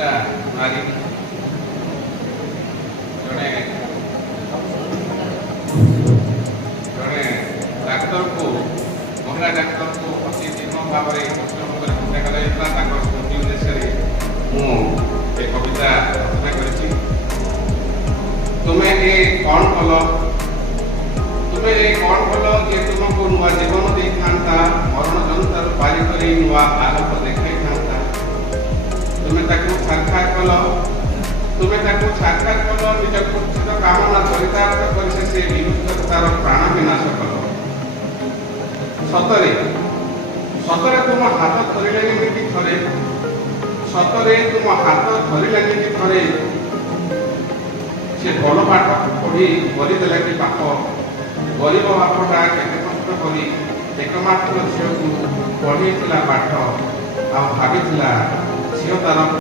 କବିତା ନାରୀ ଜଣେ ଡାକ୍ତରକୁ ମହିଳା ଡାକ୍ତରକୁ ଅତି ତୀକ୍ଷ୍ଣ ଭାବରେ ପରିଶ୍ରମ କରି ହତ୍ୟା କରାଯାଇଥିଲା। ତାଙ୍କ ସ୍ମୃତି ଉଦ୍ଦେଶ୍ୟରେ ମୁଁ ଏ କବିତା ରଚନା କରିଛି। ତୁମେ ଏ କ'ଣ କଲ, ତୁମେ ଏ କ'ଣ କଲ ଯେ ତୁମକୁ ନୂଆ ଜୀବନ ଦେଇଥାନ୍ତା, ମରଣ ଯନ୍ତ୍ରରୁ ପାରି କରି ନୂଆ ଆଲୋକ ଦେଖାଇଥାନ୍ତା। ତୁମେ ତାକୁ ସାକ୍ଷାତ କଲ, ତୁମେ ତାକୁ ସାକ୍ଷାତ କଲ, ନିଜ କୁଚିତ କାମନା ଚରିତାର୍ଥ କରି ସେ ବିରୁଦ୍ଧତାର ପ୍ରାଣ ବିନାଶ କଲ। ସତରେ ସତରେ ତୁମ ହାତ ଧରିଲେନି କି ଥରେ, ସତରେ ତୁମ ହାତ ଧରିଲେନି କି ଥରେ, ସେ ଭଲ ପାଠ ପଢ଼ି କରିଦେଲା କି ପାପ। ଗରିବ ବାପଟା କେତେ କଷ୍ଟ କରି ଏକମାତ୍ର ଝିଅକୁ ପଢ଼େଇଥିଲା ପାଠ, ଆଉ ଭାବିଥିଲା ଝିଅ ତାର